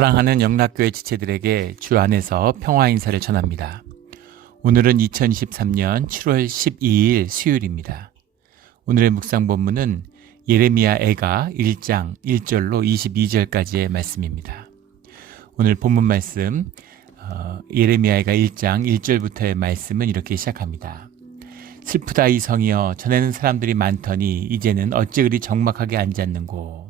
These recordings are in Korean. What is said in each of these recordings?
사랑하는 영락교회 지체들에게 주 안에서 평화 인사를 전합니다. 오늘은 2023년 7월 12일 수요일입니다. 오늘의 묵상 본문은 예레미야 애가 1장 1절로 22절까지의 말씀입니다. 오늘 본문 말씀 예레미야 애가 1장 1절부터의 말씀은 이렇게 시작합니다. 슬프다 이 성이여, 전에는 사람들이 많더니 이제는 어찌 그리 적막하게 앉았는고.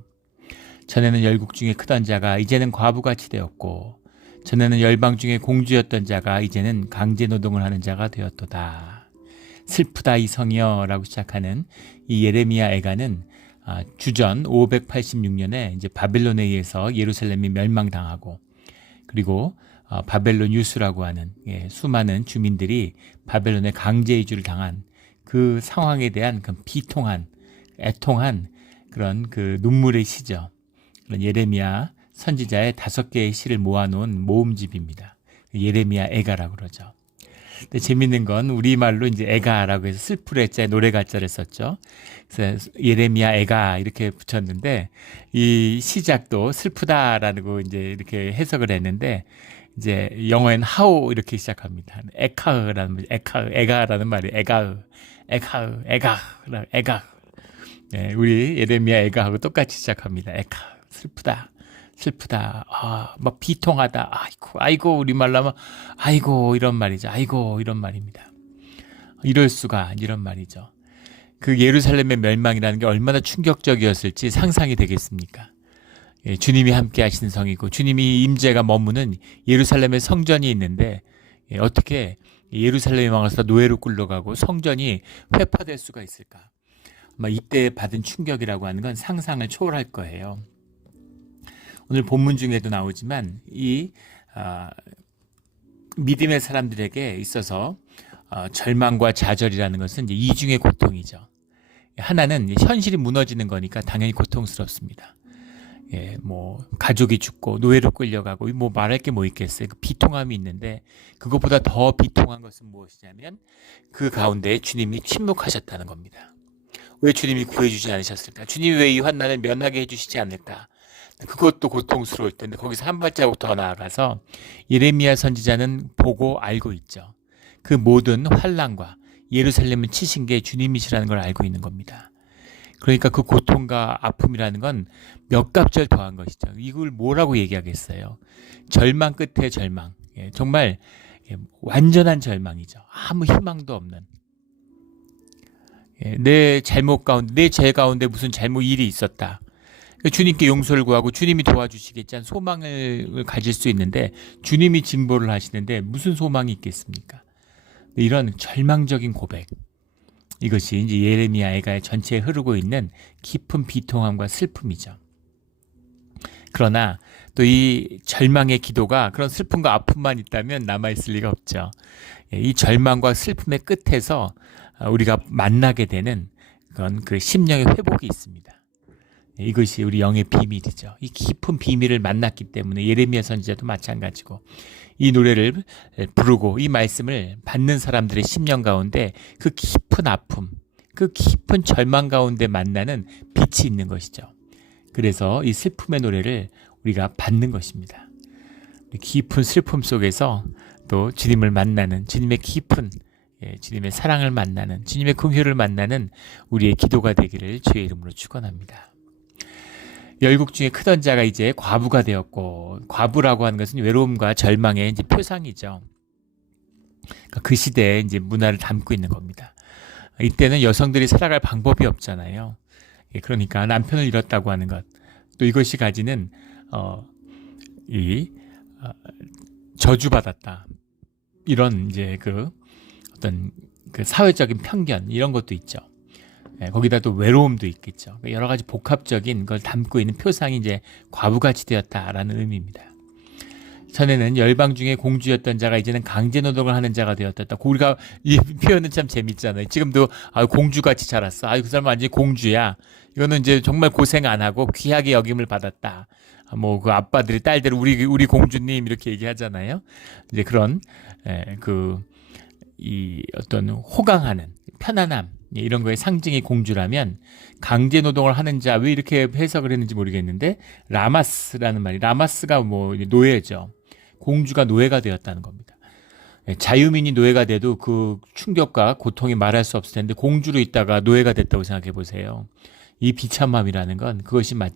전에는 열국 중에 크던 자가 이제는 과부같이 되었고, 전에는 열방 중에 공주였던 자가 이제는 강제 노동을 하는 자가 되었도다. 슬프다 이 성이여 라고 시작하는 이 예레미야 애가는 주전 586년에 이제 바벨론에 의해서 예루살렘이 멸망당하고, 그리고 바벨론 유수라고 하는 수많은 주민들이 바벨론의 강제 이주를 당한 그 상황에 대한 그 비통한, 애통한 그런 그 눈물의 시죠. 예레미야 선지자의 5개의 시를 모아놓은 모음집입니다. 예레미야 애가라고 그러죠. 근데 재밌는 건 우리말로 이제 애가라고 해서 슬프레자에 노래가자를 썼죠. 그래서 예레미야 애가 이렇게 붙였는데, 이 시작도 슬프다라고 이제 이렇게 해석을 했는데, 이제 영어엔 how 이렇게 시작합니다. 애가라는 말이 애가. 네, 우리 예레미야 애가하고 똑같이 시작합니다. 애가. 슬프다. 막 비통하다. 아이고, 우리말로 하면, 아이고, 이런 말이죠. 아이고, 이런 말입니다. 이럴 수가, 이런 말이죠. 그 예루살렘의 멸망이라는 게 얼마나 충격적이었을지 상상이 되겠습니까? 주님이 함께 하시는 성이고, 주님이 임재가 머무는 예루살렘의 성전이 있는데, 어떻게 예루살렘에 왕에서 노예로 끌려가고 성전이 회파될 수가 있을까? 아마 이때 받은 충격이라고 하는 건 상상을 초월할 거예요. 오늘 본문 중에도 나오지만 이 믿음의 사람들에게 있어서 절망과 좌절이라는 것은 이제 이중의 고통이죠. 하나는 현실이 무너지는 거니까 당연히 고통스럽습니다. 뭐 가족이 죽고 노예로 끌려가고 뭐 말할 게 뭐 있겠어요. 그 비통함이 있는데, 그것보다 더 비통한 것은 무엇이냐면 그 가운데 주님이 침묵하셨다는 겁니다. 왜 주님이 구해주지 않으셨을까? 주님이 왜 이 환난을 면하게 해주시지 않을까? 그것도 고통스러울 텐데, 거기서 한 발자국 더 나아가서 예레미야 선지자는 보고 알고 있죠. 그 모든 환난과 예루살렘을 치신 게 주님이시라는 걸 알고 있는 겁니다. 그러니까 그 고통과 아픔이라는 건 몇 갑절 더한 것이죠. 이걸 뭐라고 얘기하겠어요? 절망 끝에 절망. 정말 완전한 절망이죠. 아무 희망도 없는. 내 잘못 가운데, 내 죄 가운데 무슨 잘못 일이 있었다. 주님께 용서를 구하고 주님이 도와주시겠지 한 소망을 가질 수 있는데, 주님이 징벌을 하시는데 무슨 소망이 있겠습니까? 이런 절망적인 고백, 이것이 이제 예레미야 애가의 전체에 흐르고 있는 깊은 비통함과 슬픔이죠. 그러나 또 이 절망의 기도가 그런 슬픔과 아픔만 있다면 남아있을 리가 없죠. 이 절망과 슬픔의 끝에서 우리가 만나게 되는 그건 그 심령의 회복이 있습니다. 이것이 우리 영의 비밀이죠. 이 깊은 비밀을 만났기 때문에 예레미야 선지자도 마찬가지고, 이 노래를 부르고 이 말씀을 받는 사람들의 심령 가운데 그 깊은 아픔, 그 깊은 절망 가운데 만나는 빛이 있는 것이죠. 그래서 이 슬픔의 노래를 우리가 받는 것입니다. 깊은 슬픔 속에서 또 주님을 만나는, 주님의 깊은 주님의 사랑을 만나는, 주님의 긍휼을 만나는 우리의 기도가 되기를 주의 이름으로 축원합니다. 열국 중에 크던 자가 이제 과부가 되었고, 과부라고 하는 것은 외로움과 절망의 이제 표상이죠. 그러니까 그 시대의 이제 문화를 담고 있는 겁니다. 이때는 여성들이 살아갈 방법이 없잖아요. 그러니까 남편을 잃었다고 하는 것, 또 이것이 가지는 저주받았다, 이런 이제 그 어떤 그 사회적인 편견, 이런 것도 있죠. 거기다 또 외로움도 있겠죠. 여러 가지 복합적인 걸 담고 있는 표상이 이제 과부같이 되었다라는 의미입니다. 전에는 열방 중에 공주였던 자가 이제는 강제 노동을 하는 자가 되었다. 우리가 이 표현은 참 재밌잖아요. 지금도 공주같이 자랐어. 그 사람은 완전히 공주야. 이거는 이제 정말 고생 안 하고 귀하게 여김을 받았다. 뭐 그 아빠들이 딸들 우리 공주님 이렇게 얘기하잖아요. 이제 그런 이 어떤 호강하는 편안함, 예, 이런 거에 상징이 공주라면 강제 노동을 하는 자, 왜 이렇게 해석을 했는지 모르겠는데 라마스라는 말이, 라마스가 뭐 노예죠. 공주가 노예가 되었다는 겁니다. 예, 자유민이 노예가 돼도 그 충격과 고통이 말할 수 없을 텐데 공주로 있다가 노예가 됐다고 생각해 보세요. 이 비참함이라는 건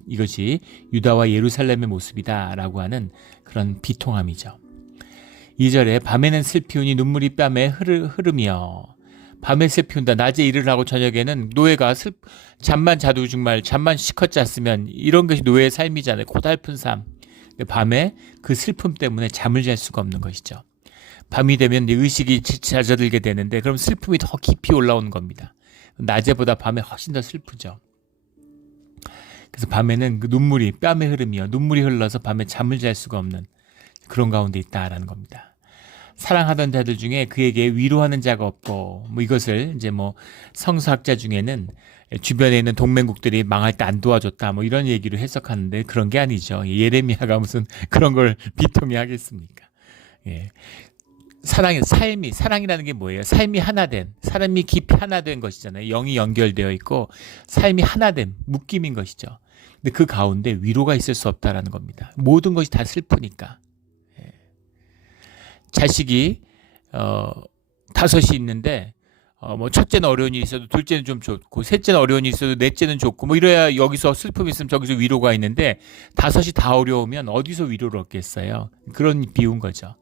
이것이 유다와 예루살렘의 모습이다라고 하는 그런 비통함이죠. 2절에 밤에는 슬피 우니 눈물이 뺨에 흐르며, 밤에 슬피 운다. 낮에 일을 하고 저녁에는 노예가 잠만 자도 정말 잠만 시컷 잤으면 이런 것이 노예의 삶이잖아요. 고달픈 삶. 근데 밤에 그 슬픔 때문에 잠을 잘 수가 없는 것이죠. 밤이 되면 의식이 잦아들게 되는데 그럼 슬픔이 더 깊이 올라오는 겁니다. 낮에보다 밤에 훨씬 더 슬프죠. 그래서 밤에는 그 눈물이 뺨에 흐르며 눈물이 흘러서 밤에 잠을 잘 수가 없는 그런 가운데 있다라는 겁니다. 사랑하던 자들 중에 그에게 위로하는 자가 없고, 뭐 이것을 이제 뭐 성서학자 중에는 주변에 있는 동맹국들이 망할 때 안 도와줬다 뭐 이런 얘기로 해석하는데 그런 게 아니죠. 예레미야가 무슨 그런 걸 비통해 하겠습니까? 예. 사랑이라는 게 뭐예요? 삶이 하나된, 사람이 깊이 하나된 것이잖아요. 영이 연결되어 있고 삶이 하나된 묶임인 것이죠. 근데 그 가운데 위로가 있을 수 없다라는 겁니다. 모든 것이 다 슬프니까. 예. 자식이 5이 있는데 뭐 첫째는 어려운 일이 있어도 둘째는 좀 좋고 셋째는 어려운 일이 있어도 넷째는 좋고 뭐 이래야 여기서 슬픔이 있으면 저기서 위로가 있는데 5이 다 어려우면 어디서 위로를 얻겠어요? 그런 비유인 거죠.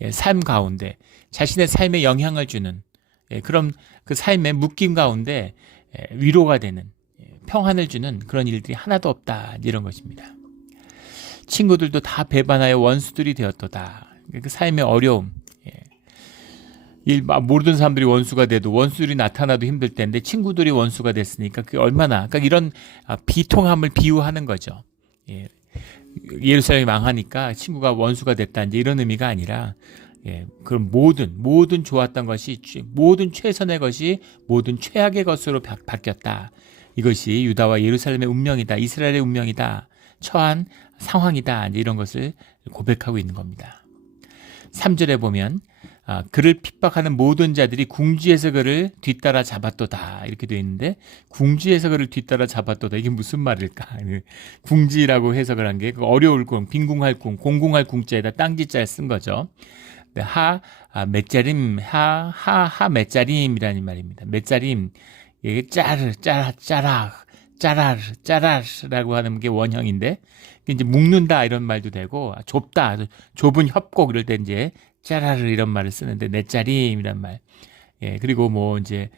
예, 삶 가운데 자신의 삶에 영향을 주는, 예, 그럼 그 삶의 묶임 가운데 위로가 되는, 평안을 주는 그런 일들이 하나도 없다 이런 것입니다. 친구들도 다 배반하여 원수들이 되었도다. 그 삶의 어려움, 모르던 사람들이 원수가 돼도 원수들이 나타나도 힘들 텐데 친구들이 원수가 됐으니까 그게 얼마나, 그러니까 이런 비통함을 비유하는 거죠. 예. 예루살렘이 망하니까 친구가 원수가 됐다 이제 이런 의미가 아니라, 예, 그럼 모든 좋았던 것이, 모든 최선의 것이 모든 최악의 것으로 바뀌었다. 이것이 유다와 예루살렘의 운명이다, 이스라엘의 운명이다, 처한 상황이다, 이제 이런 것을 고백하고 있는 겁니다. 3절에 보면 그를 핍박하는 모든 자들이 궁지에서 그를 뒤따라 잡았도다 이렇게 되어 있는데, 궁지에서 그를 뒤따라 잡았도다 이게 무슨 말일까? 궁지라고 해석을 한 게 어려울 궁, 빈궁할 궁, 공궁할 궁자에다 땅지자를 쓴 거죠. 맷자림, 맷자림이라는 말입니다. 맷자림, 이게 짜라라고 하는 게 원형인데 이제 묶는다 이런 말도 되고 좁다, 좁은 협곡 이럴 때 이제 짜라르 이런 말을 쓰는데 넷짜림이란 말. 예, 그리고 뭐 이제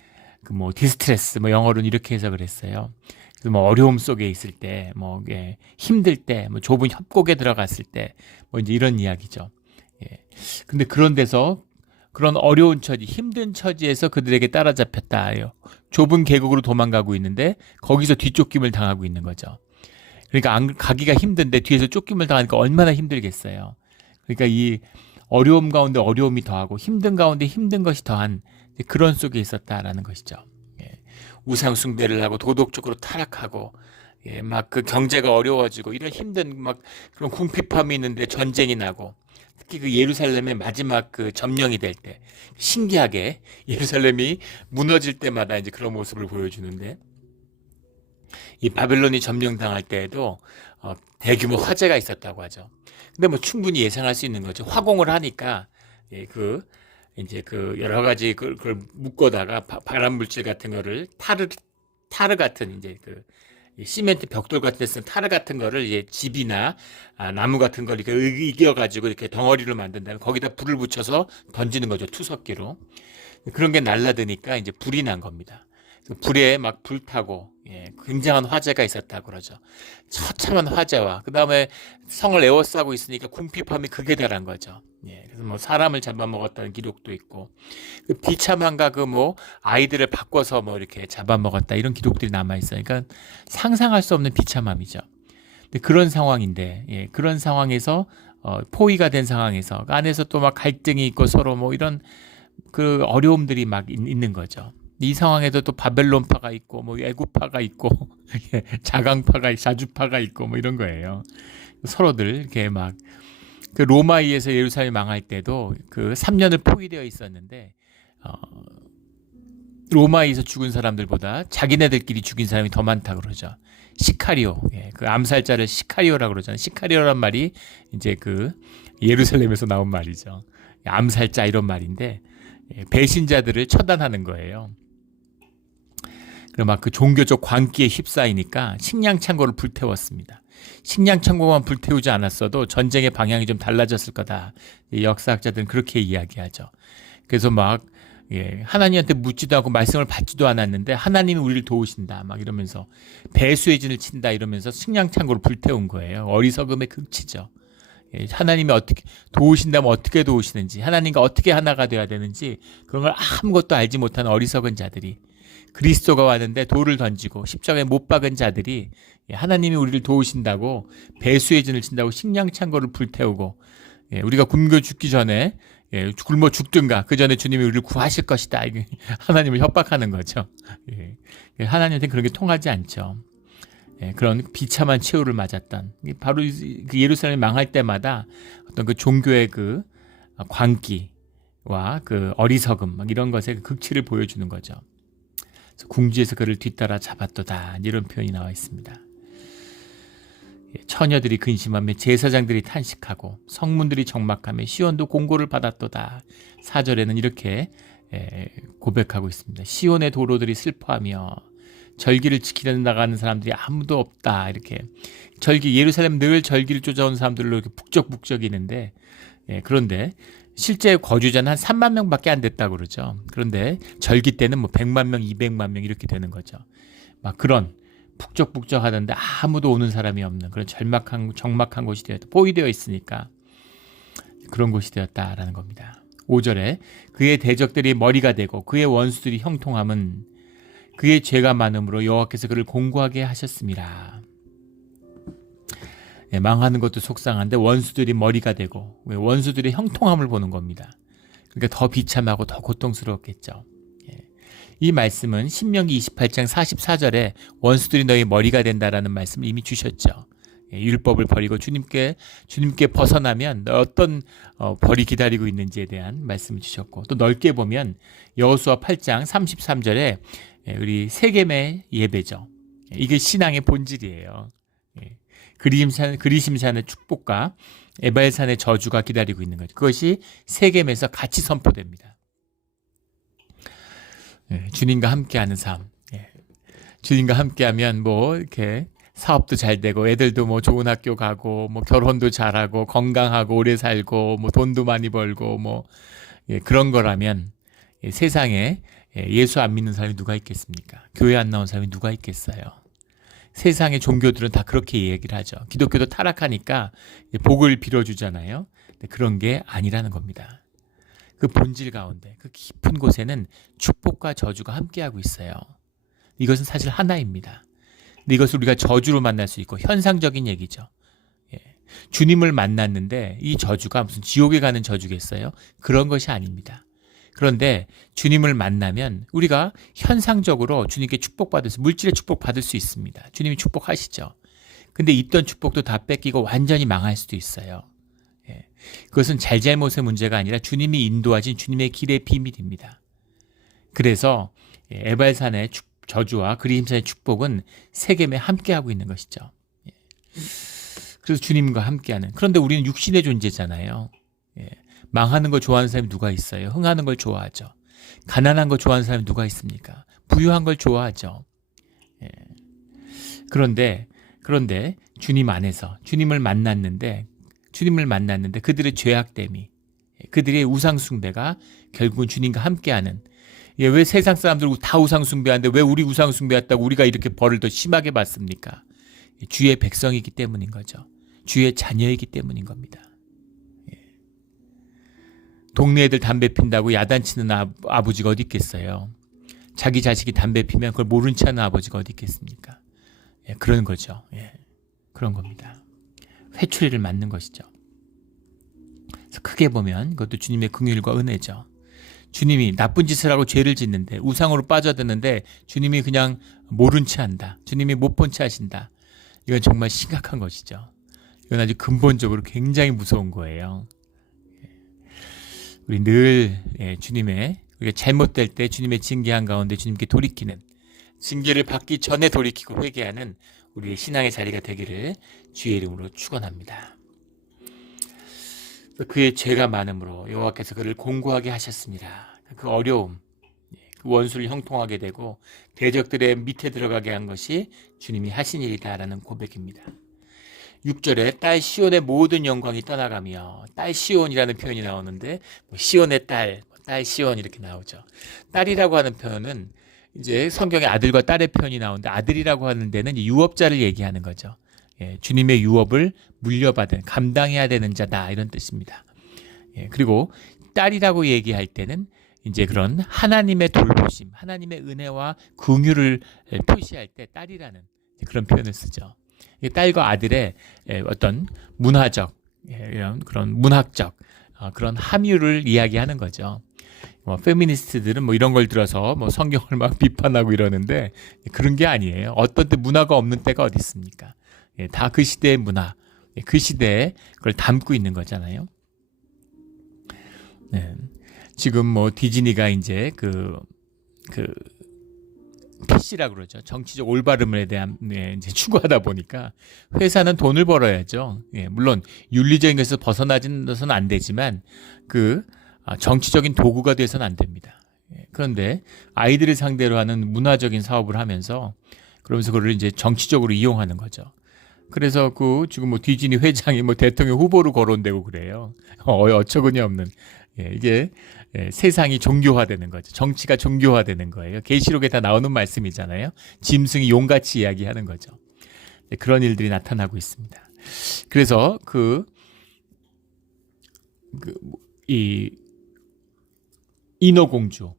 그 뭐 디스트레스 뭐 영어로는 이렇게 해석을 했어요. 그래서 뭐 어려움 속에 있을 때, 뭐 힘들 때, 뭐 좁은 협곡에 들어갔을 때, 뭐 이제 이런 이야기죠. 예. 근데 그런 데서 그런 어려운 처지, 힘든 처지에서 그들에게 따라잡혔다요. 좁은 계곡으로 도망가고 있는데 거기서 뒤쫓김을 당하고 있는 거죠. 그러니까 가기가 힘든데 뒤에서 쫓김을 당하니까 얼마나 힘들겠어요. 그러니까 이 어려움 가운데 어려움이 더하고 힘든 가운데 힘든 것이 더한 그런 속에 있었다라는 것이죠. 예. 우상 숭배를 하고 도덕적으로 타락하고, 예, 막 그 경제가 어려워지고 이런 힘든 막 그런 궁핍함이 있는데 전쟁이 나고, 특히 그 예루살렘의 마지막 그 점령이 될 때 신기하게 예루살렘이 무너질 때마다 이제 그런 모습을 보여주는데, 이 바벨론이 점령당할 때에도 대규모 화재가 있었다고 하죠. 근데 뭐 충분히 예상할 수 있는 거죠. 화공을 하니까, 예, 이제 여러 가지 그걸 묶어다가 발암 물질 같은 거를 타르 같은 이제 시멘트 벽돌 같은 데 쓰는 타르 같은 거를 이제 집이나 나무 같은 걸 이렇게 이겨가지고 이렇게 덩어리를 만든 다음에 거기다 불을 붙여서 던지는 거죠. 투석기로. 그런 게 날라드니까 이제 불이 난 겁니다. 불에 막 불타고, 예, 굉장한 화재가 있었다고 그러죠. 처참한 화재와 그 다음에 성을 에워싸고 있으니까 궁핍함이 극에 달한 거죠. 예, 그래서 뭐 사람을 잡아먹었다는 기록도 있고, 그 비참함과 그 뭐 아이들을 바꿔서 뭐 이렇게 잡아먹었다 이런 기록들이 남아 있어요. 그러니까 상상할 수 없는 비참함이죠. 근데 그런 상황인데, 예, 그런 상황에서 포위가 된 상황에서 안에서 또 막 갈등이 있고 서로 뭐 이런 그 어려움들이 막 있는 거죠. 이 상황에도 또 바벨론파가 있고 뭐 애굽파가 있고 자주파가 있고 뭐 이런 거예요. 서로들 이렇게 막 그 로마에서 예루살렘 망할 때도 그 3년을 포위되어 있었는데 로마에서 죽은 사람들보다 자기네들끼리 죽인 사람이 더 많다 그러죠. 시카리오, 그 암살자를 시카리오라고 그러잖아요. 시카리오란 말이 이제 그 예루살렘에서 나온 말이죠. 암살자 이런 말인데 배신자들을 처단하는 거예요. 그리고 막 그 종교적 광기에 휩싸이니까 식량 창고를 불태웠습니다. 식량 창고만 불태우지 않았어도 전쟁의 방향이 좀 달라졌을 거다. 역사학자들은 그렇게 이야기하죠. 그래서 막 하나님한테 묻지도 않고 말씀을 받지도 않았는데 하나님이 우리를 도우신다 막 이러면서 배수의 진을 친다 이러면서 식량 창고를 불태운 거예요. 어리석음의 극치죠. 하나님이 어떻게 도우신다면 어떻게 도우시는지, 하나님과 어떻게 하나가 되어야 되는지 그런 걸 아무것도 알지 못하는 어리석은 자들이, 그리스도가 왔는데 돌을 던지고 십자가에 못 박은 자들이 하나님이 우리를 도우신다고 배수의 진을 친다고 식량 창고를 불태우고, 우리가 굶겨 죽기 전에 굶어 죽든가 그 전에 주님이 우리를 구하실 것이다, 하나님을 협박하는 거죠. 하나님한테는 그런 게 통하지 않죠. 그런 비참한 최후를 맞았던, 바로 그 예루살렘이 망할 때마다 어떤 그 종교의 그 광기와 그 어리석음 막 이런 것의 그 극치를 보여주는 거죠. 그래서 궁지에서 그를 뒤따라 잡았도다, 이런 표현이 나와 있습니다. 처녀들이 근심하며 제사장들이 탄식하고 성문들이 적막하며 시온도 공고를 받았도다. 4절에는 이렇게 고백하고 있습니다. 시온의 도로들이 슬퍼하며 절기를 지키려 나가는 사람들이 아무도 없다. 이렇게 절기, 예루살렘 늘 절기를 쫓아온 사람들로 이렇게 북적북적이는데, 그런데 실제 거주자는 한 3만 명밖에 안 됐다고 그러죠. 그런데 절기 때는 뭐 100만 명, 200만 명 이렇게 되는 거죠. 막 그런 북적북적하던데 아무도 오는 사람이 없는 그런 적막한 곳이 되었다. 포위되어 있으니까 그런 곳이 되었다라는 겁니다. 5절에 그의 대적들이 머리가 되고 그의 원수들이 형통함은 그의 죄가 많음으로 여호와께서 그를 공고하게 하셨습니다. 망하는 것도 속상한데 원수들이 머리가 되고 원수들의 형통함을 보는 겁니다. 그러니까 더 비참하고 더 고통스러웠겠죠. 이 말씀은 신명기 28장 44절에 원수들이 너희 머리가 된다라는 말씀을 이미 주셨죠. 율법을 버리고 주님께 벗어나면 어떤 벌이 기다리고 있는지에 대한 말씀을 주셨고, 또 넓게 보면 여호수아 8장 33절에 우리 세겜의 예배죠. 이게 신앙의 본질이에요. 그리심산의 축복과 에발산의 저주가 기다리고 있는 거죠. 그것이 세겜에서 같이 선포됩니다. 주님과 함께하는 삶. 주님과 함께하면 뭐 이렇게 사업도 잘 되고 애들도 뭐 좋은 학교 가고 뭐 결혼도 잘하고 건강하고 오래 살고 뭐 돈도 많이 벌고 뭐 그런 거라면 세상에 예수 안 믿는 사람이 누가 있겠습니까? 교회 안 나온 사람이 누가 있겠어요? 세상의 종교들은 다 그렇게 얘기를 하죠. 기독교도 타락하니까 복을 빌어주잖아요. 근데 그런 게 아니라는 겁니다. 그 본질 가운데, 그 깊은 곳에는 축복과 저주가 함께하고 있어요. 이것은 사실 하나입니다. 근데 이것을 우리가 저주로 만날 수 있고 현상적인 얘기죠. 주님을 만났는데 이 저주가 무슨 지옥에 가는 저주겠어요? 그런 것이 아닙니다. 그런데 주님을 만나면 우리가 현상적으로 주님께 축복받을 수, 물질의 축복받을 수 있습니다. 주님이 축복하시죠. 근데 있던 축복도 다 뺏기고 완전히 망할 수도 있어요. 그것은 잘잘못의 문제가 아니라 주님이 인도하신 주님의 길의 비밀입니다. 그래서 에발산의 저주와 그리심산의 축복은 세겜에 함께하고 있는 것이죠. 그래서 주님과 함께하는. 그런데 우리는 육신의 존재잖아요. 망하는 걸 좋아하는 사람이 누가 있어요? 흥하는 걸 좋아하죠. 가난한 걸 좋아하는 사람이 누가 있습니까? 부유한 걸 좋아하죠. 그런데 주님 안에서 주님을 만났는데 그들의 죄악됨이, 그들의 우상숭배가 결국은 주님과 함께하는, 왜 세상 사람들 다 우상숭배하는데 왜 우리 우상숭배했다고 우리가 이렇게 벌을 더 심하게 받습니까? 주의 백성이기 때문인 거죠. 주의 자녀이기 때문인 겁니다. 동네 애들 담배 핀다고 야단치는 아버지가 어디 있겠어요? 자기 자식이 담배 피면 그걸 모른 체 하는 아버지가 어디 있겠습니까? 그런 거죠. 그런 겁니다. 회초리를 맞는 것이죠. 그래서 크게 보면 그것도 주님의 긍휼과 은혜죠. 주님이 나쁜 짓을 하고 죄를 짓는데, 우상으로 빠져드는데 주님이 그냥 모른 체 한다. 주님이 못 본 체 하신다. 이건 정말 심각한 것이죠. 이건 아주 근본적으로 굉장히 무서운 거예요. 우리 늘 주님의 우리가 잘못될 때 주님의 징계한 가운데 주님께 돌이키는, 징계를 받기 전에 돌이키고 회개하는 우리의 신앙의 자리가 되기를 주의 이름으로 축원합니다. 그의 죄가 많음으로 여호와께서 그를 공고하게 하셨습니다. 그 어려움, 그 원수를 형통하게 되고 대적들의 밑에 들어가게 한 것이 주님이 하신 일이다라는 고백입니다. 6절에 딸 시온의 모든 영광이 떠나가며, 딸 시온이라는 표현이 나오는데 시온의 딸, 딸 시온 이렇게 나오죠. 딸이라고 하는 표현은 이제 성경에 아들과 딸의 표현이 나오는데, 아들이라고 하는 데는 유업자를 얘기하는 거죠. 주님의 유업을 물려받은, 감당해야 되는 자다, 이런 뜻입니다. 그리고 딸이라고 얘기할 때는 이제 그런 하나님의 돌보심, 하나님의 은혜와 긍휼을 표시할 때 딸이라는 그런 표현을 쓰죠. 딸과 아들의 어떤 문화적, 이런 그런 문학적 그런 함유를 이야기하는 거죠. 페미니스트들은 이런 걸 들어서 성경을 막 비판하고 이러는데 그런 게 아니에요. 어떤 때 문화가 없는 때가 어디 있습니까? 다 그 시대의 문화, 그 시대에 그걸 담고 있는 거잖아요. 지금 디즈니가 이제 그 PC라고 그러죠. 정치적 올바름에 대한 이제 추구하다 보니까 회사는 돈을 벌어야죠. 물론 윤리적인 것에서 벗어나지는 것은 안 되지만 정치적인 도구가 돼서는 안 됩니다. 그런데 아이들을 상대로 하는 문화적인 사업을 하면서 그러면서 그걸 이제 정치적으로 이용하는 거죠. 그래서 지금 디즈니 회장이 대통령 후보로 거론되고 그래요. 어처구니 없는. 이게 세상이 종교화되는 거죠. 정치가 종교화되는 거예요. 계시록에 다 나오는 말씀이잖아요. 짐승이 용같이 이야기하는 거죠. 그런 일들이 나타나고 있습니다. 그래서 이 인어공주,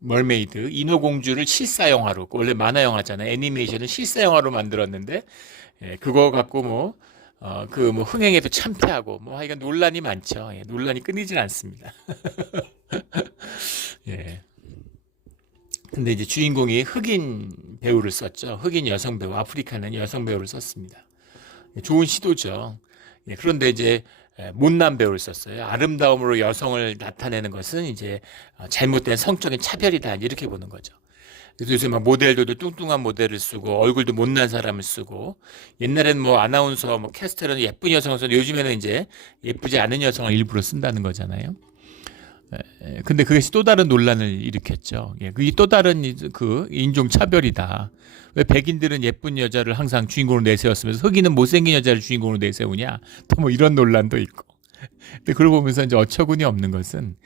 멀메이드, 인어공주를 실사영화로, 원래 만화영화잖아요. 애니메이션은 실사영화로 만들었는데 그거 갖고 흥행에도 참패하고 하여간 논란이 많죠. 논란이 끊이질 않습니다. 근데 이제 주인공이 흑인 배우를 썼죠. 흑인 여성 배우, 아프리카는 여성 배우를 썼습니다. 좋은 시도죠. 그런데 이제 못난 배우를 썼어요. 아름다움으로 여성을 나타내는 것은 이제 잘못된 성적인 차별이다, 이렇게 보는 거죠. 그래서 요새 모델들도 뚱뚱한 모델을 쓰고 얼굴도 못난 사람을 쓰고, 옛날에는 아나운서 캐스터는 예쁜 여성을 쓰는데 요즘에는 이제 예쁘지 않은 여성을 일부러 쓴다는 거잖아요. 근데 그것이 또 다른 논란을 일으켰죠. 그게 또 다른 인종 차별이다. 왜 백인들은 예쁜 여자를 항상 주인공으로 내세웠으면서 흑인은 못생긴 여자를 주인공으로 내세우냐? 또 이런 논란도 있고. 근데 그걸 보면서 이제 어처구니 없는 것은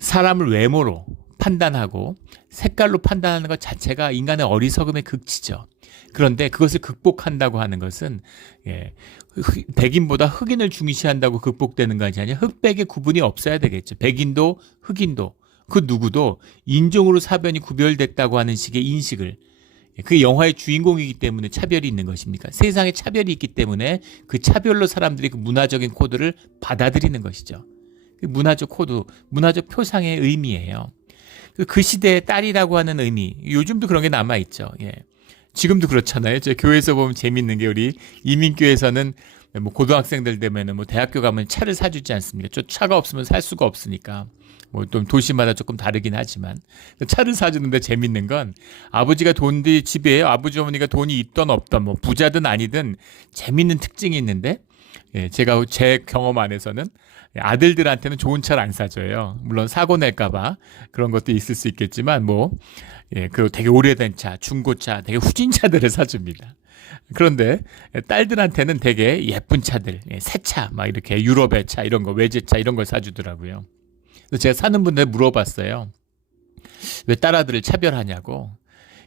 사람을 외모로 판단하고 색깔로 판단하는 것 자체가 인간의 어리석음의 극치죠. 그런데 그것을 극복한다고 하는 것은 백인보다 흑인을 중시한다고 극복되는 것이 아니라 흑백의 구분이 없어야 되겠죠. 백인도 흑인도 그 누구도 인종으로 사변이 구별됐다고 하는 식의 인식을, 그 영화의 주인공이기 때문에 차별이 있는 것입니까? 세상에 차별이 있기 때문에 그 차별로 사람들이 그 문화적인 코드를 받아들이는 것이죠. 그 문화적 코드, 문화적 표상의 의미예요. 그 시대의 딸이라고 하는 의미, 요즘도 그런 게 남아있죠. 지금도 그렇잖아요. 저 교회에서 보면 재밌는 게, 우리 이민교에서는 고등학생들 되면은 대학교 가면 차를 사주지 않습니까? 저 차가 없으면 살 수가 없으니까. 또 도시마다 조금 다르긴 하지만 차를 사주는데 재밌는 건, 아버지가 집에 아버지 어머니가 돈이 있던 없던 부자든 아니든 재밌는 특징이 있는데, 제가 제 경험 안에서는 아들들한테는 좋은 차를 안 사줘요. 물론 사고 낼까봐 그런 것도 있을 수 있겠지만 그 되게 오래된 차, 중고차, 되게 후진 차들을 사줍니다. 그런데 딸들한테는 되게 예쁜 차들, 새 차, 이렇게 유럽의 차, 이런 거, 외제차 이런 걸 사주더라고요. 그래서 제가 사는 분들 물어봤어요. 왜 딸아들을 차별하냐고.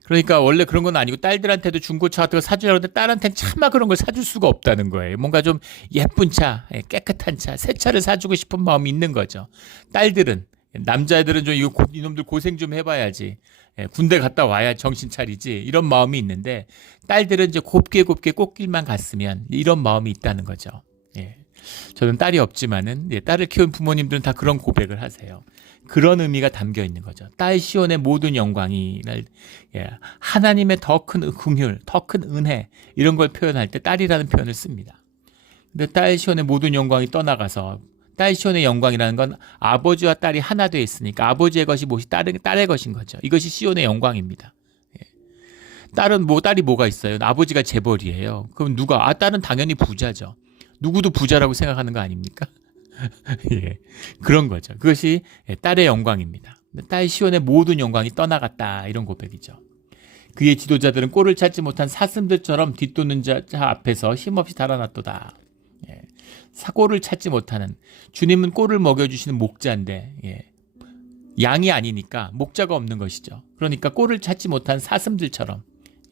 그러니까 원래 그런 건 아니고 딸들한테도 중고차 같은 거 사주려고 하는데 딸한테는 차마 그런 걸 사줄 수가 없다는 거예요. 뭔가 좀 예쁜 차, 깨끗한 차, 새 차를 사주고 싶은 마음이 있는 거죠. 딸들은, 남자애들은 좀 이놈들 고생 좀 해봐야지, 군대 갔다 와야 정신 차리지, 이런 마음이 있는데, 딸들은 이제 곱게 꽃길만 갔으면 이런 마음이 있다는 거죠. 저는 딸이 없지만은 딸을 키운 부모님들은 다 그런 고백을 하세요. 그런 의미가 담겨 있는 거죠. 딸 시온의 모든 영광이, 하나님의 더 큰 긍휼, 더 큰 은혜, 이런 걸 표현할 때 딸이라는 표현을 씁니다. 근데 딸 시온의 모든 영광이 떠나가서 딸 시온의 영광이라는 건 아버지와 딸이 하나 되어 있으니까 아버지의 것이 무엇이 딸의 것인 거죠. 이것이 시온의 영광입니다. 딸이 뭐가 있어요? 아버지가 재벌이에요. 그럼 누가? 딸은 당연히 부자죠. 누구도 부자라고 생각하는 거 아닙니까? 예, 그런 거죠. 그것이 딸의 영광입니다. 딸 시온의 모든 영광이 떠나갔다, 이런 고백이죠. 그의 지도자들은 꼴을 찾지 못한 사슴들처럼 뒤쫓는 자 앞에서 힘없이 달아났도다. 예, 꼴을 찾지 못하는, 주님은 꼴을 먹여주시는 목자인데, 예, 양이 아니니까 목자가 없는 것이죠. 그러니까 꼴을 찾지 못한 사슴들처럼,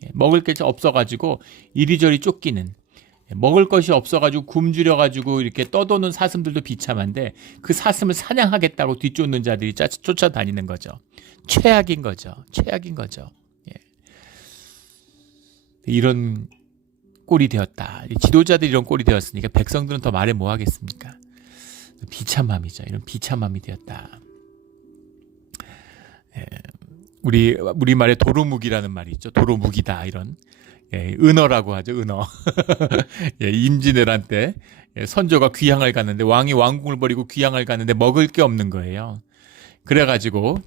예, 먹을 게 없어가지고 이리저리 쫓기는, 먹을 것이 없어가지고 굶주려가지고 이렇게 떠도는 사슴들도 비참한데 그 사슴을 사냥하겠다고 뒤쫓는 자들이 쫓아다니는 거죠. 최악인 거죠. 최악인 거죠. 예. 이런 꼴이 되었다. 지도자들이 이런 꼴이 되었으니까 백성들은 더 말해 뭐 하겠습니까? 비참함이죠. 이런 비참함이 되었다. 예. 우리말에 도루묵이라는 말이 있죠. 도루묵이다, 이런. 예, 은어라고 하죠. 은어. 예, 임진왜란 때 선조가 귀향을 갔는데, 왕이 왕궁을 버리고 귀향을 갔는데 먹을 게 없는 거예요. 그래가지고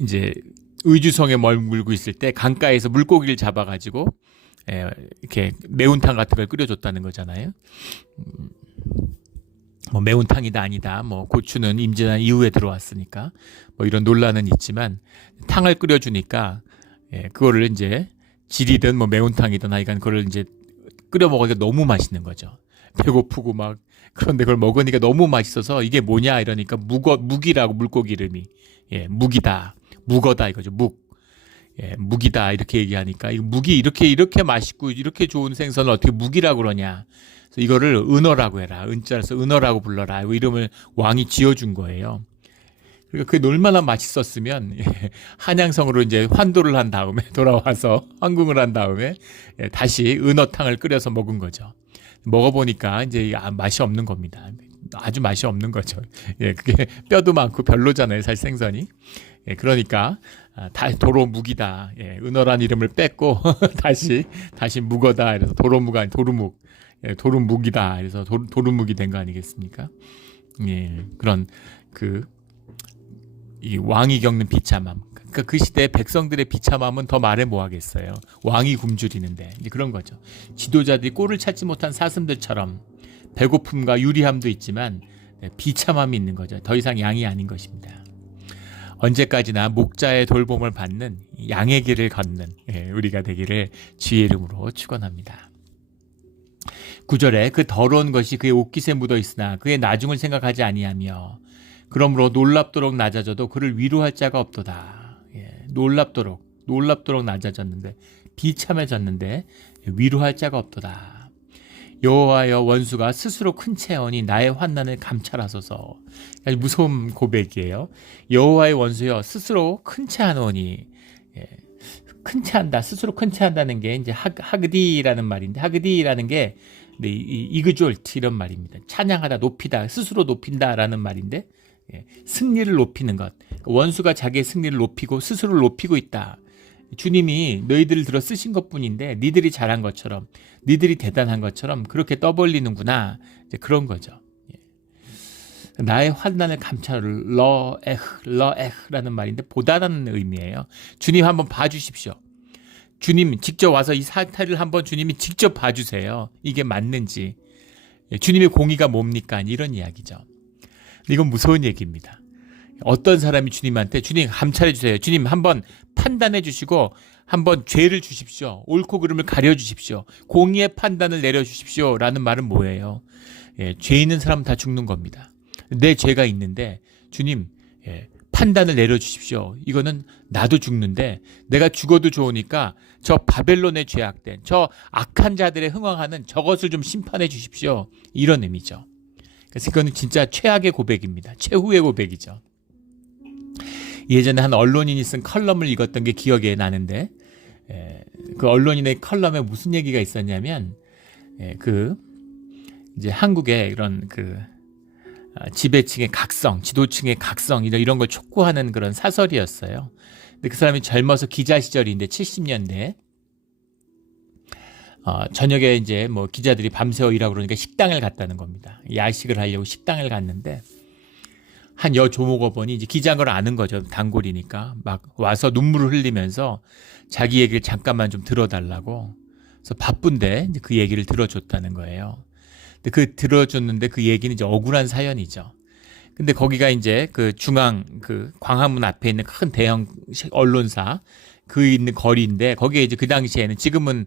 이제 의주성에 머물고 있을 때 강가에서 물고기를 잡아가지고 이렇게 매운탕 같은 걸 끓여줬다는 거잖아요. 뭐 매운탕이다 아니다, 뭐 고추는 임진왜란 이후에 들어왔으니까 뭐 이런 논란은 있지만 탕을 끓여주니까 그거를 이제 질이든 뭐 매운탕이든 하여간 그걸 이제 끓여 먹으니까 너무 맛있는 거죠. 배고프고 막. 그런데 그걸 먹으니까 너무 맛있어서 이게 뭐냐 이러니까 묵이라고, 물고기 이름이. 예, 묵이다. 묵어다 이거죠. 묵이다 이렇게 얘기하니까, 이 묵이 이렇게 맛있고 이렇게 좋은 생선을 어떻게 묵이라고 그러냐. 그래서 이거를 은어라고 해라. 은자라서 은어라고 불러라. 이름을 왕이 지어준 거예요. 그러니까 그게 얼마나 맛있었으면 한양성으로 이제 환도를 한 다음에 돌아와서 황궁을 한 다음에 다시 은어탕을 끓여서 먹은 거죠. 먹어보니까 이제 맛이 없는 겁니다. 아주 맛이 없는 거죠. 예, 그게 뼈도 많고 별로잖아요, 사실 생선이. 예, 그러니까 도로묵이다. 예, 은어란 이름을 뺐고 다시 묵어다. 그래서 도로묵 아니 도루묵. 예, 도루묵이다. 그래서 도루묵이 된 거 아니겠습니까? 예, 그런 이 왕이 겪는 비참함. 그러니까 그 시대 백성들의 비참함은 더 말해 뭐 하겠어요. 왕이 굶주리는데. 이제 그런 거죠. 지도자들이 꼴을 찾지 못한 사슴들처럼 배고픔과 유리함도 있지만 비참함이 있는 거죠. 더 이상 양이 아닌 것입니다. 언제까지나 목자의 돌봄을 받는 양의 길을 걷는 우리가 되기를 주의 이름으로 축원합니다. 9절에 그 더러운 것이 그의 옷깃에 묻어 있으나 그의 나중을 생각하지 아니하며 그러므로 놀랍도록 낮아져도 그를 위로할 자가 없도다. 예, 놀랍도록 낮아졌는데, 비참해졌는데 위로할 자가 없도다. 여호와여, 원수가 스스로 큰 채언이 나의 환난을 감찰하소서. 아주 무서운 고백이에요. 여호와의 원수여, 스스로 큰 채하노니. 예, 큰 채한다. 스스로 큰 채한다는 게 이제 하그디라는 말인데, 하그디라는 게 이그졸트 이런 말입니다. 찬양하다, 높이다, 스스로 높인다라는 말인데, 승리를 높이는 것. 원수가 자기의 승리를 높이고 스스로를 높이고 있다. 주님이 너희들을 들어 쓰신 것뿐인데 니들이 잘한 것처럼, 니들이 대단한 것처럼 그렇게 떠벌리는구나. 이제 그런 거죠. 나의 환난을 감찰을 러에흐라는 말인데 보다라는 의미예요. 주님 한번 봐주십시오. 주님 직접 와서 이 사태를 한번 주님이 직접 봐주세요. 이게 맞는지. 주님의 공의가 뭡니까? 이런 이야기죠. 이건 무서운 얘기입니다. 어떤 사람이 주님한테 주님 감찰해 주세요. 주님 한번 판단해 주시고 한번 죄를 주십시오. 옳고 그름을 가려 주십시오. 공의의 판단을 내려 주십시오. 라는 말은 뭐예요? 죄 있는 사람은 다 죽는 겁니다. 내 죄가 있는데 주님 판단을 내려 주십시오. 이거는 나도 죽는데 내가 죽어도 좋으니까 저 바벨론의 죄악된 저 악한 자들의 흥황하는 저것을 좀 심판해 주십시오. 이런 의미죠. 그래서 이거는 진짜 최악의 고백입니다. 최후의 고백이죠. 예전에 한 언론인이 쓴 컬럼을 읽었던 게 기억에 나는데, 그 언론인의 컬럼에 무슨 얘기가 있었냐면, 이제 한국의 이런 지배층의 각성, 지도층의 각성 이런 걸 촉구하는 그런 사설이었어요. 근데 그 사람이 젊어서 기자 시절인데 70년대 저녁에 이제 뭐 기자들이 밤새워 일하고 그러니까 식당을 갔다는 겁니다. 야식을 하려고 식당을 갔는데 한 여조목업원이 이제 기자인 걸 아는 거죠. 단골이니까 막 와서 눈물을 흘리면서 자기 얘기를 잠깐만 좀 들어달라고. 그래서 바쁜데 이제 그 얘기를 들어줬다는 거예요. 근데 그 들어줬는데 그 얘기는 이제 억울한 사연이죠. 근데 거기가 이제 그 중앙 그 광화문 앞에 있는 큰 대형 언론사 그 있는 거리인데 거기에 이제 그 당시에는 지금은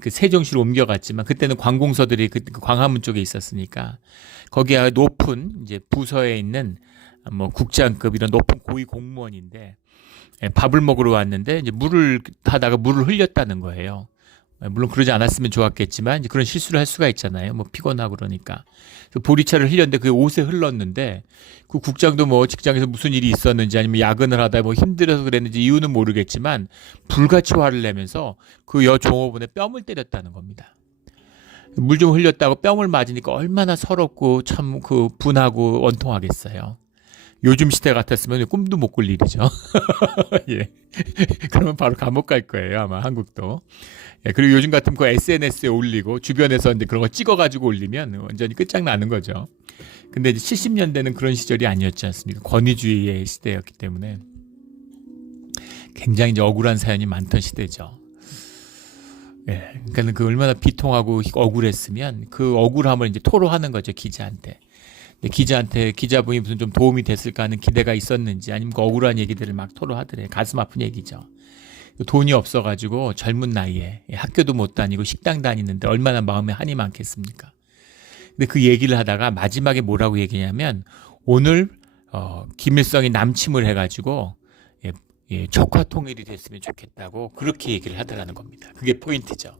그 세종시로 옮겨갔지만 그때는 관공서들이 그 광화문 쪽에 있었으니까 거기에 높은 이제 부서에 있는 뭐 국장급 이런 높은 고위 공무원인데 밥을 먹으러 왔는데 이제 물을 타다가 물을 흘렸다는 거예요. 물론 그러지 않았으면 좋았겠지만 이제 그런 실수를 할 수가 있잖아요. 뭐 피곤하고 그러니까. 그래서 보리차를 흘렸는데 그게 옷에 흘렀는데 그 국장도 뭐 직장에서 무슨 일이 있었는지 아니면 야근을 하다 뭐 힘들어서 그랬는지 이유는 모르겠지만 불같이 화를 내면서 그 여종업원의 뺨을 때렸다는 겁니다. 물 좀 흘렸다고 뺨을 맞으니까 얼마나 서럽고 참 그 분하고 원통하겠어요. 요즘 시대 같았으면 꿈도 못 꿀 일이죠. 예. 그러면 바로 감옥 갈 거예요, 아마 한국도. 예. 그리고 요즘 같으면 그 SNS에 올리고 주변에서 이제 그런 거 찍어가지고 올리면 완전히 끝장나는 거죠. 근데 이제 70년대는 그런 시절이 아니었지 않습니까? 권위주의의 시대였기 때문에 굉장히 이제 억울한 사연이 많던 시대죠. 예. 그러니까 그 얼마나 비통하고 억울했으면 그 억울함을 이제 토로하는 거죠, 기자한테. 기자분이 무슨 좀 도움이 됐을까 하는 기대가 있었는지 아니면 그 억울한 얘기들을 막 토로하더래. 가슴 아픈 얘기죠. 돈이 없어가지고 젊은 나이에 학교도 못 다니고 식당 다니는데 얼마나 마음에 한이 많겠습니까? 근데 그 얘기를 하다가 마지막에 뭐라고 얘기냐면 오늘 김일성이 남침을 해가지고 적화 통일이 됐으면 좋겠다고 그렇게 얘기를 하더라는 겁니다. 그게 포인트죠.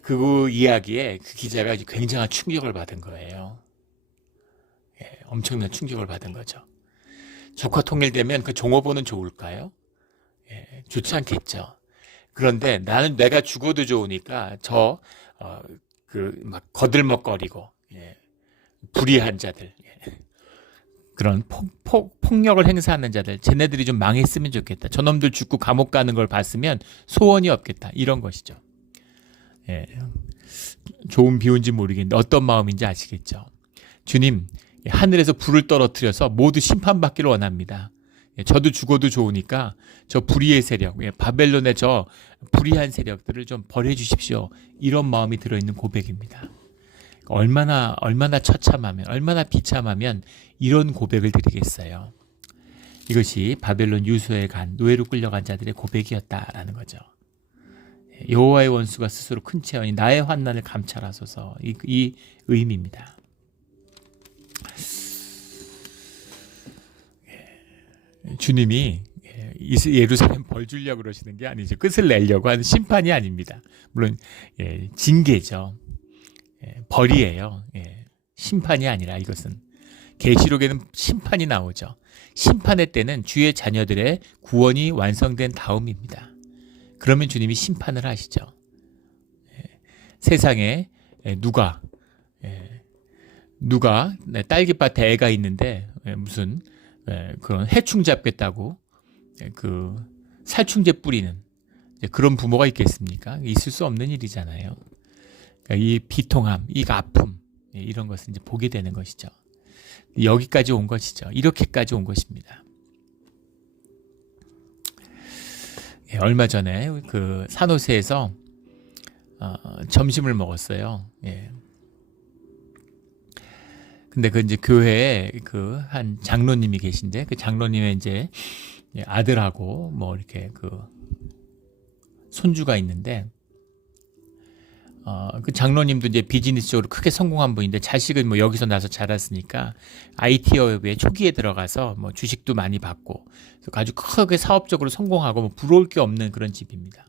그 이야기에 그 기자가 굉장한 충격을 받은 거예요. 엄청난 충격을 받은 거죠. 적화 통일되면 그 종업원은 좋을까요? 좋지 않겠죠. 그런데 나는 내가 죽어도 좋으니까 막 거들먹거리고 불의한 자들, 그런 폭력을 행사하는 자들, 쟤네들이 좀 망했으면 좋겠다. 저놈들 죽고 감옥 가는 걸 봤으면 소원이 없겠다. 이런 것이죠. 좋은 비유인지 모르겠는데 어떤 마음인지 아시겠죠? 주님, 하늘에서 불을 떨어뜨려서 모두 심판받기를 원합니다. 저도 죽어도 좋으니까 저 불의의 세력, 바벨론의 저 불의한 세력들을 좀 버려주십시오. 이런 마음이 들어있는 고백입니다. 얼마나 처참하면, 얼마나 비참하면 이런 고백을 드리겠어요. 이것이 바벨론 유수에 간 노예로 끌려간 자들의 고백이었다라는 거죠. 여호와의 원수가 스스로 큰 채원이 나의 환난을 감찰하소서. 이 의미입니다. 주님이 예루살렘 벌 주려고 그러시는 게 아니죠. 끝을 내려고 하는 심판이 아닙니다. 물론 징계죠. 벌이에요. 심판이 아니라 이것은 계시록에는 심판이 나오죠. 심판의 때는 주의 자녀들의 구원이 완성된 다음입니다. 그러면 주님이 심판을 하시죠. 세상에 누가 딸기밭에 애가 있는데 무슨 그런 해충 잡겠다고 그 살충제 뿌리는 그런 부모가 있겠습니까? 있을 수 없는 일이잖아요. 그러니까 이 비통함, 이 아픔 이런 것을 이제 보게 되는 것이죠. 여기까지 온 것이죠. 이렇게까지 온 것입니다. 얼마 전에 그 산호세에서 점심을 먹었어요. 근데 그 이제 교회에 그 한 장로님이 계신데 그 장로님의 이제 아들하고 뭐 이렇게 그 손주가 있는데 그 장로님도 이제 비즈니스적으로 크게 성공한 분인데 자식은 뭐 여기서 나서 자랐으니까 IT업에 초기에 들어가서 뭐 주식도 많이 받고 아주 크게 사업적으로 성공하고 뭐 부러울 게 없는 그런 집입니다.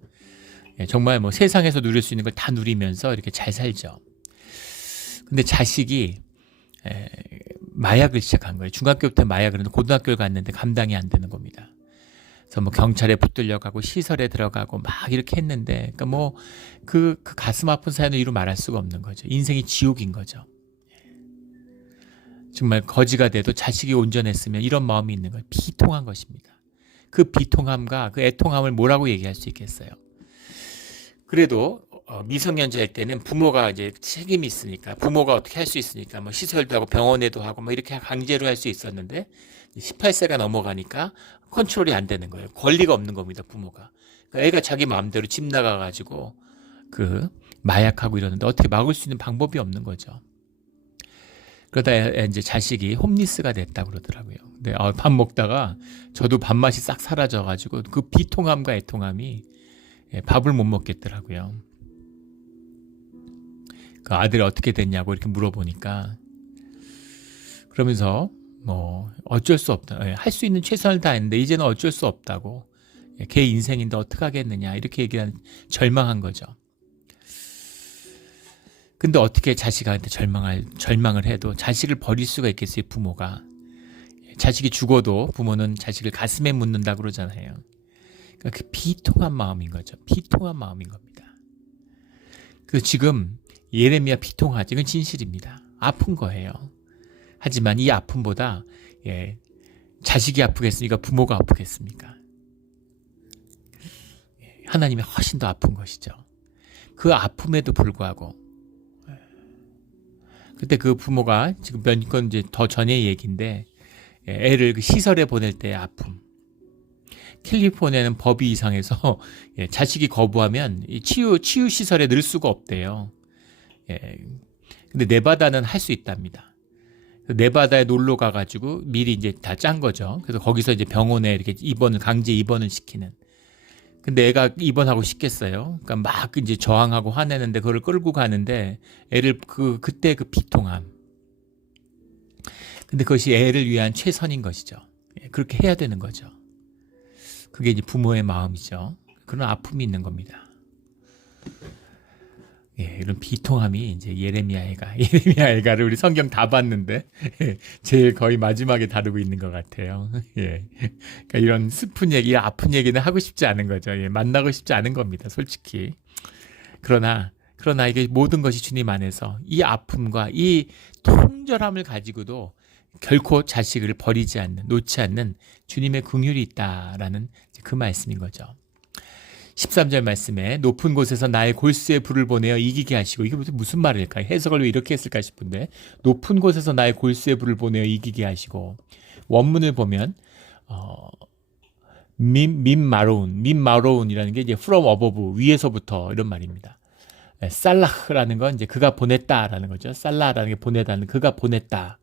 정말 뭐 세상에서 누릴 수 있는 걸 다 누리면서 이렇게 잘 살죠. 근데 자식이 마약을 시작한 거예요. 중학교 때 마약을 했는데 고등학교를 갔는데 감당이 안 되는 겁니다. 그래서 뭐 경찰에 붙들려 가고 시설에 들어가고 막 이렇게 했는데 그러니까 뭐 그 가슴 아픈 사연을 이루 말할 수가 없는 거죠. 인생이 지옥인 거죠. 정말 거지가 돼도 자식이 온전했으면 이런 마음이 있는 거예요. 비통한 것입니다. 그 비통함과 그 애통함을 뭐라고 얘기할 수 있겠어요? 그래도 미성년자일 때는 부모가 이제 책임이 있으니까 부모가 어떻게 할 수 있으니까 뭐 시설도 하고 병원에도 하고 뭐 이렇게 강제로 할 수 있었는데 18세가 넘어가니까 컨트롤이 안 되는 거예요. 권리가 없는 겁니다, 부모가. 그러니까 애가 자기 마음대로 집 나가가지고 그 마약하고 이러는데 어떻게 막을 수 있는 방법이 없는 거죠. 그러다 이제 자식이 홈리스가 됐다 그러더라고요. 근데 밥 먹다가 저도 밥맛이 싹 사라져가지고 그 비통함과 애통함이 밥을 못 먹겠더라고요. 그 아들이 어떻게 됐냐고 이렇게 물어보니까 그러면서 뭐 어쩔 수 없다. 할 수 있는 최선을 다했는데 이제는 어쩔 수 없다고. 걔 인생인데 어떻게 하겠느냐 이렇게 얘기한 절망한 거죠. 근데 어떻게 자식한테 절망을 해도 자식을 버릴 수가 있겠어요, 부모가. 자식이 죽어도 부모는 자식을 가슴에 묻는다 그러잖아요. 그러니까 그 비통한 마음인 거죠. 비통한 마음인 겁니다. 그 지금 예레미야 비통하지. 이건 진실입니다. 아픈 거예요. 하지만 이 아픔보다 자식이 아프겠습니까? 부모가 아프겠습니까? 하나님이 훨씬 더 아픈 것이죠. 그 아픔에도 불구하고 그때 그 부모가 지금 건 이제 더 전의 얘기인데 애를 그 시설에 보낼 때의 아픔. 캘리포니아는 법이 이상해서 자식이 거부하면 치유 시설에 넣을 수가 없대요. 근데 네바다는 할 수 있답니다. 네바다에 놀러 가가지고 미리 이제 다 짠 거죠. 그래서 거기서 이제 병원에 이렇게 강제 입원을 시키는. 근데 애가 입원하고 싶겠어요. 그러니까 막 이제 저항하고 화내는데 그걸 끌고 가는데 애를 그때 그 비통함. 근데 그것이 애를 위한 최선인 것이죠. 그렇게 해야 되는 거죠. 그게 이제 부모의 마음이죠. 그런 아픔이 있는 겁니다. 이런 비통함이 이제 예레미야 애가를 우리 성경 다 봤는데 제일 거의 마지막에 다루고 있는 것 같아요. 그러니까 이런 슬픈 얘기, 아픈 얘기는 하고 싶지 않은 거죠. 만나고 싶지 않은 겁니다, 솔직히. 그러나 이게 모든 것이 주님 안에서 이 아픔과 이 통절함을 가지고도 결코 자식을 버리지 않는, 놓지 않는 주님의 긍휼이 있다라는 그 말씀인 거죠. 13절 말씀에 높은 곳에서 나의 골수에 불을 보내어 이기게 하시고, 이게 무슨 말일까요? 해석을 왜 이렇게 했을까 싶은데, 높은 곳에서 나의 골수에 불을 보내어 이기게 하시고, 원문을 보면 민마로운이라는 게 이제 from above, 위에서부터 이런 말입니다. 살라흐라는 건 이제 그가 보냈다라는 거죠. 살라라는 게 보내다는, 그가 보냈다.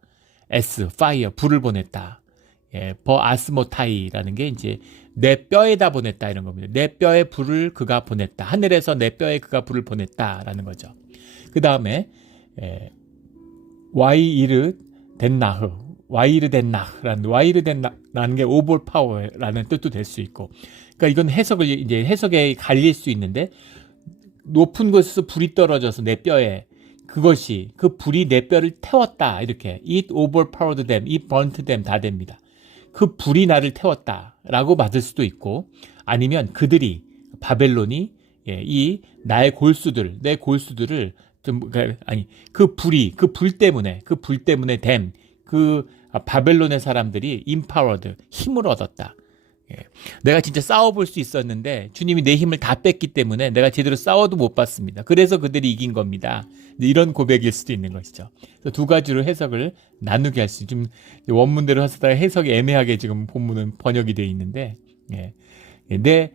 fire, 불을 보냈다. 버아스모타이라는 게 이제 내 뼈에다 보냈다 이런 겁니다. 내 뼈에 불을 그가 보냈다. 하늘에서 내 뼈에 그가 불을 보냈다라는 거죠. 그 다음에 와이르덴나흐라는 게 오버파워라는 뜻도 될 수 있고, 그러니까 이건 해석에 갈릴 수 있는데, 높은 곳에서 불이 떨어져서 내 뼈에, 그것이 그 불이 내 뼈를 태웠다, 이렇게 it overpowered them, it burnt them 다 됩니다. 그 불이 나를 태웠다라고 받을 수도 있고, 아니면 그들이, 바벨론이 이 나의 골수들, 내 골수들을 그 불 때문에 them, 그 바벨론의 사람들이 empowered, 힘을 얻었다. 내가 진짜 싸워볼 수 있었는데 주님이 내 힘을 다 뺐기 때문에 내가 제대로 싸워도 못 봤습니다. 그래서 그들이 이긴 겁니다. 이런 고백일 수도 있는 것이죠. 그래서 두 가지로 해석을 나누게 할 수, 좀 원문대로 하다가 해석이 애매하게 지금 본문은 번역이 되어 있는데, 내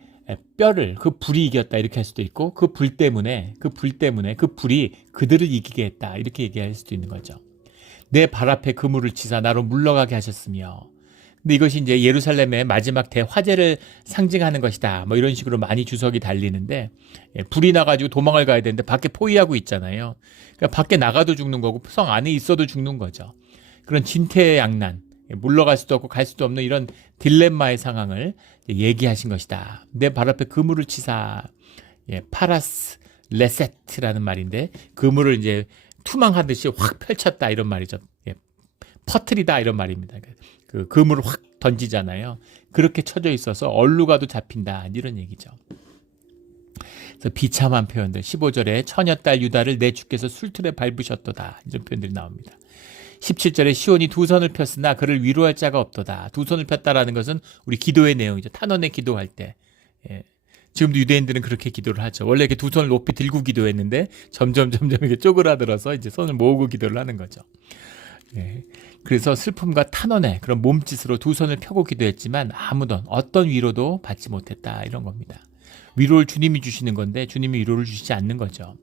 뼈를 그 불이 이겼다 이렇게 할 수도 있고, 그 불 때문에 그 불이 그들을 이기게 했다 이렇게 얘기할 수도 있는 거죠. 내 발 앞에 그물을 치사 나로 물러가게 하셨으며, 근데 이것이 이제 예루살렘의 마지막 대화재를 상징하는 것이다, 뭐 이런 식으로 많이 주석이 달리는데, 불이 나가지고 도망을 가야 되는데 밖에 포위하고 있잖아요. 그러니까 밖에 나가도 죽는 거고 성 안에 있어도 죽는 거죠. 그런 진퇴양난, 물러갈 수도 없고 갈 수도 없는 이런 딜레마의 상황을 얘기하신 것이다. 내 발 앞에 그물을 치사, 파라스 레세트라는 말인데, 그물을 이제 투망하듯이 확 펼쳤다 이런 말이죠. 퍼트리다 이런 말입니다. 그 그물을 확 던지잖아요. 그렇게 쳐져 있어서 얼루가도 잡힌다 이런 얘기죠. 그래서 비참한 표현들, 15절에 처녀딸 유다를 내 주께서 술틀에 밟으셨도다 이런 표현들이 나옵니다. 17절에 시온이 두 손을 폈으나 그를 위로할 자가 없도다. 두 손을 폈다라는 것은 우리 기도의 내용이죠. 탄원에 기도할 때. 예. 지금도 유대인들은 그렇게 기도를 하죠. 원래 이렇게 두 손을 높이 들고 기도했는데 점점 이렇게 쪼그라들어서 이제 손을 모으고 기도를 하는 거죠. 예. 그래서 슬픔과 탄원의 그런 몸짓으로 두 손을 펴고 기도했지만 아무도 어떤 위로도 받지 못했다, 이런 겁니다. 위로를 주님이 주시는 건데 주님이 위로를 주시지 않는 거죠.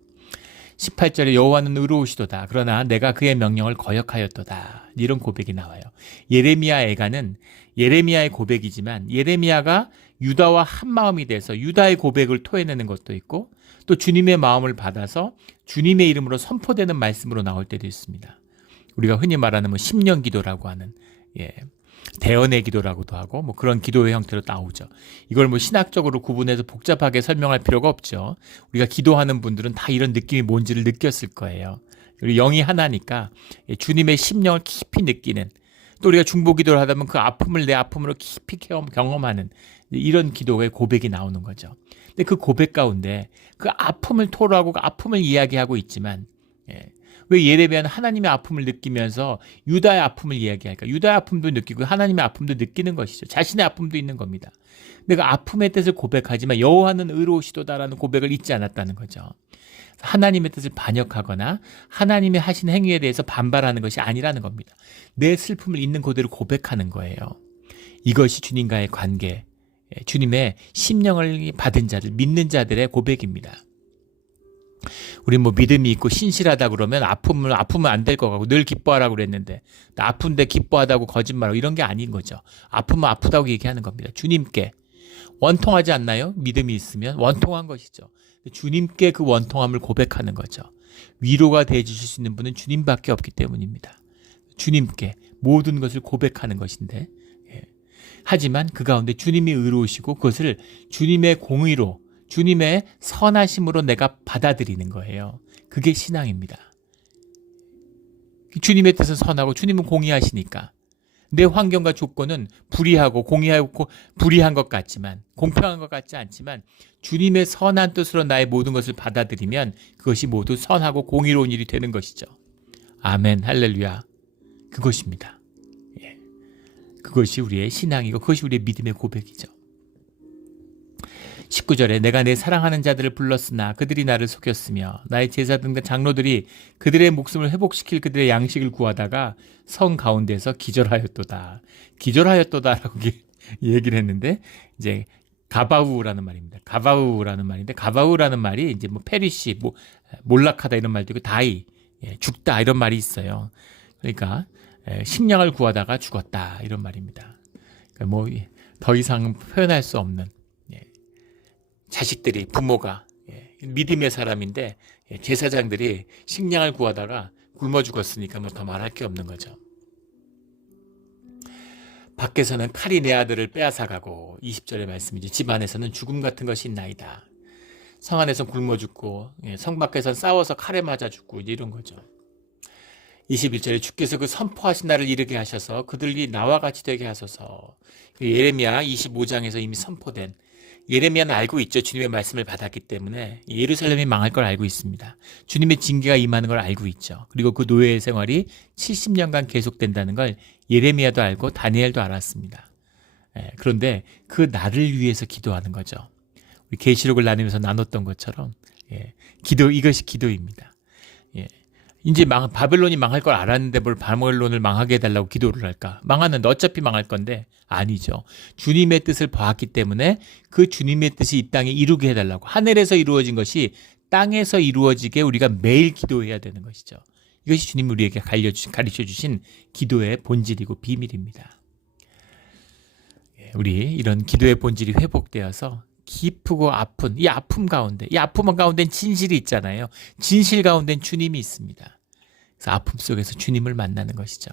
18절에 여호와는 의로우시도다. 그러나 내가 그의 명령을 거역하였도다. 이런 고백이 나와요. 예레미야 애가는 예레미야의 고백이지만 예레미야가 유다와 한 마음이 돼서 유다의 고백을 토해내는 것도 있고 또 주님의 마음을 받아서 주님의 이름으로 선포되는 말씀으로 나올 때도 있습니다. 우리가 흔히 말하는 심령 기도라고 하는, 대언의 기도라고도 하고 그런 기도의 형태로 나오죠. 이걸 신학적으로 구분해서 복잡하게 설명할 필요가 없죠. 우리가 기도하는 분들은 다 이런 느낌이 뭔지를 느꼈을 거예요. 우리 영이 하나니까 주님의 심령을 깊이 느끼는, 또 우리가 중보기도를 하다 보면 그 아픔을 내 아픔으로 깊이 경험하는 이런 기도의 고백이 나오는 거죠. 근데 그 고백 가운데 그 아픔을 토로하고 그 아픔을 이야기하고 있지만, 왜 예레미야는 하나님의 아픔을 느끼면서 유다의 아픔을 이야기할까? 유다의 아픔도 느끼고 하나님의 아픔도 느끼는 것이죠. 자신의 아픔도 있는 겁니다. 내가 아픔의 뜻을 고백하지만 여호와는 의로우시도다라는 고백을 잊지 않았다는 거죠. 하나님의 뜻을 반역하거나 하나님의 하신 행위에 대해서 반발하는 것이 아니라는 겁니다. 내 슬픔을 있는 그대로 고백하는 거예요. 이것이 주님과의 관계, 주님의 심령을 받은 자들, 믿는 자들의 고백입니다. 우리 믿음이 있고 신실하다 그러면 아프면 안 될 것 같고 늘 기뻐하라고 그랬는데 나 아픈데 기뻐하다고 거짓말하고 이런 게 아닌 거죠. 아프면 아프다고 얘기하는 겁니다. 주님께 원통하지 않나요? 믿음이 있으면 원통한 것이죠. 주님께 그 원통함을 고백하는 거죠. 위로가 되어주실 수 있는 분은 주님밖에 없기 때문입니다. 주님께 모든 것을 고백하는 것인데, 하지만 그 가운데 주님이 의로우시고 그것을 주님의 공의로, 주님의 선하심으로 내가 받아들이는 거예요. 그게 신앙입니다. 주님의 뜻은 선하고 주님은 공의하시니까 내 환경과 조건은 불의하고 공의하고 불의한 것 같지만, 공평한 것 같지 않지만 주님의 선한 뜻으로 나의 모든 것을 받아들이면 그것이 모두 선하고 공의로운 일이 되는 것이죠. 아멘, 할렐루야. 그것입니다. 그것이 우리의 신앙이고 그것이 우리의 믿음의 고백이죠. 19절에 내가 내 사랑하는 자들을 불렀으나 그들이 나를 속였으며 나의 제사장과 장로들이 그들의 목숨을 회복시킬 그들의 양식을 구하다가 성 가운데서 기절하였도다. 기절하였도다라고 얘기를 했는데 이제 가바우라는 말입니다. 가바우라는 말인데 가바우라는 말이 이제 페리시, 몰락하다 이런 말도 있고 다이, 죽다 이런 말이 있어요. 그러니까 식량을 구하다가 죽었다 이런 말입니다. 그러니까 더 이상 표현할 수 없는, 자식들이, 부모가 믿음의 사람인데 제사장들이 식량을 구하다가 굶어 죽었으니까 더 말할 게 없는 거죠. 밖에서는 칼이 내 아들을 빼앗아가고 20절의 말씀이지 집 안에서는 죽음 같은 것이 있나이다. 성 안에서는 굶어 죽고 성 밖에서는 싸워서 칼에 맞아 죽고 이런 거죠. 21절에 주께서 그 선포하신 날을 이르게 하셔서 그들이 나와 같이 되게 하소서. 예레미야 25장에서 이미 선포된, 예레미야는 알고 있죠. 주님의 말씀을 받았기 때문에 예루살렘이 망할 걸 알고 있습니다. 주님의 징계가 임하는 걸 알고 있죠. 그리고 그 노예의 생활이 70년간 계속된다는 걸 예레미야도 알고 다니엘도 알았습니다. 그런데 그 날을 위해서 기도하는 거죠. 우리 계시록을 나누면서 나눴던 것처럼 이것이 기도입니다. 이제 바벨론이 망할 걸 알았는데 뭘 바벨론을 망하게 해달라고 기도를 할까? 망하는데 어차피 망할 건데 아니죠. 주님의 뜻을 봐왔기 때문에 그 주님의 뜻이 이 땅에 이루게 해달라고, 하늘에서 이루어진 것이 땅에서 이루어지게 우리가 매일 기도해야 되는 것이죠. 이것이 주님이 우리에게 가르쳐주신 기도의 본질이고 비밀입니다. 우리 이런 기도의 본질이 회복되어서 깊고 아픈 이 아픔 가운데는 진실이 있잖아요. 진실 가운데는 주님이 있습니다. 그래서 아픔 속에서 주님을 만나는 것이죠.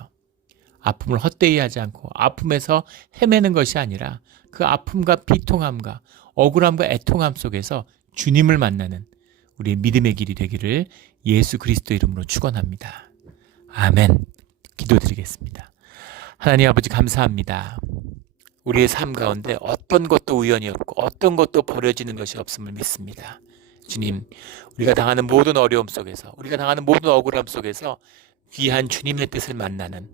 아픔을 헛되이 하지 않고 아픔에서 헤매는 것이 아니라 그 아픔과 비통함과 억울함과 애통함 속에서 주님을 만나는 우리의 믿음의 길이 되기를 예수 그리스도 이름으로 축원합니다. 아멘. 기도드리겠습니다. 하나님 아버지 감사합니다. 우리의 삶 가운데 어떤 것도 우연이 없고 어떤 것도 버려지는 것이 없음을 믿습니다. 주님, 우리가 당하는 모든 어려움 속에서, 우리가 당하는 모든 억울함 속에서 귀한 주님의 뜻을 만나는,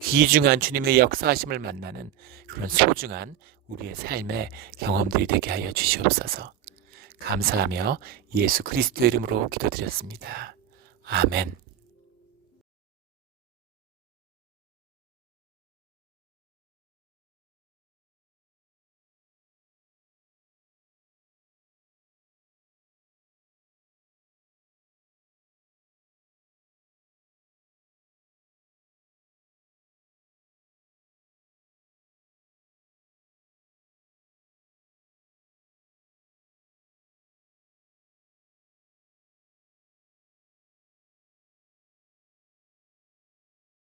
귀중한 주님의 역사하심을 만나는 그런 소중한 우리의 삶의 경험들이 되게 하여 주시옵소서. 감사하며 예수 그리스도의 이름으로 기도드렸습니다. 아멘.